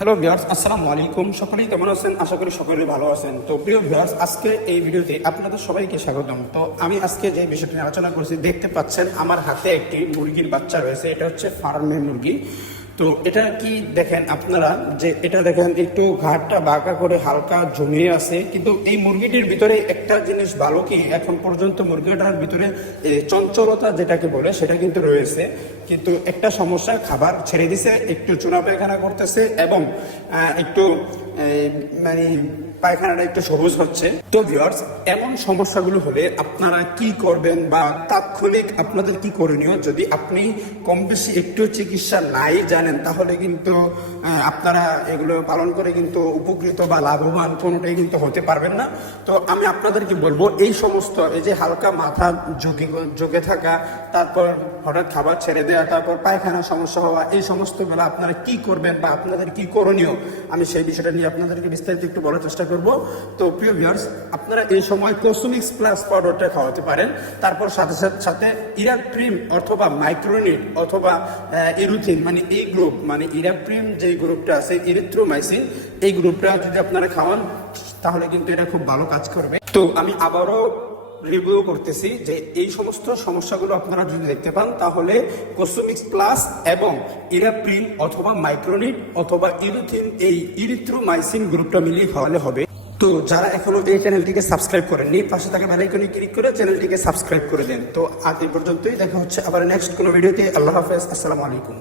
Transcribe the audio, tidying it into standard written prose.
Hello viewers, আসসালামু আলাইকুম। সকলেই কেমন আছেন? আশা করি সকলেই ভালো আছেন। তো প্রিয় ভিউয়ার্স, আজকে এই ভিডিওতে আপনাদের সবাইকে স্বাগতম। তো আমি আজকে যে বিষয়টি নিয়ে আলোচনা করছি, দেখতে পাচ্ছেন আমার হাতে একটি মুরগির বাচ্চা রয়েছে। এটা হচ্ছে ফার্মের মুরগি। তো এটা কি দেখেন আপনারা, যে এটা দেখেন একটু ঘাটটা বাঁকা করে হালকা জমিয়ে আছে, কিন্তু এই মুরগিটির ভিতরে একটা জিনিস ভালো কি, এখন পর্যন্ত মুরগিটার ভিতরে চঞ্চলতা যেটাকে বলে সেটা কিন্তু রয়েছে। কিন্তু একটা সমস্যা, খাবার ছেড়ে দিছে, একটু চুনা পায়খানা করতেছে এবং একটু মানে পায়খানাটা একটু সবুজ হচ্ছে। তো ভিউয়ার্স, এমন সমস্যাগুলো হলে আপনারা কি করবেন বা তাৎক্ষণিক আপনাদের কি করণীয়? যদি আপনি কম বেশি একটু চিকিৎসা নাই জানেন, তাহলে কিন্তু আপনারা এগুলো পালন করে কিন্তু উপকৃত বা লাভবান কোনোটাই কিন্তু হতে পারবেন না। তো আমি আপনাদেরকে বলবো, এই সমস্ত এই যে হালকা মাথা জোগে থাকা, তারপর হঠাৎ খাবার ছেড়ে দেওয়া, তারপর পায়খানার সমস্যা হওয়া, এই সমস্ত বেলা আপনারা কি করবেন বা আপনাদের কি করণীয়, আমি সেই বিষয়টা নিয়ে আপনাদেরকে বিস্তারিত একটু বলার চেষ্টা করব। তো প্রিয় ভিউয়ার্স, আপনারা এই সময় কোসমিক্স প্লাস পাউডারটা খাওয়াতে পারেন। তারপর সাথে সাথে ইরাপ্রিম অথবা মাইক্রোনিট অথবা এরুথিন, মানে এই গ্রুপ, মানে ইরাপ্রিম যে গ্রুপটা আছে, ইরিথ্রোমাইসিন, এই গ্রুপটা যদি আপনারা খাওয়ান তাহলে কিন্তু এটা খুব ভালো কাজ করবে। তো আমি আবারও রিভিউ করতেছি যে এই সমস্ত সমস্যাগুলো আপনারা যদি দেখতে পান, তাহলে কোসমিক্স প্লাস এবং ইরাপ্রিম অথবা মাইক্রোনিট অথবা ইরুথিন, এই ইরিথ্রোমাইসিন গ্রুপটা মিলিয়ে খাওয়ালে হবে। তো যারা এখনো এই চ্যানেলটিকে সাবস্ক্রাইব করেননি, পাশে থাকা বেল আইকনে ক্লিক করে চ্যানেলটিকে সাবস্ক্রাইব করে দেন। তো আজ এই পর্যন্তই, দেখা হচ্ছে আবার নেক্সট কোনো ভিডিওতে। আল্লাহ হাফেজ, আসসালামু আলাইকুম।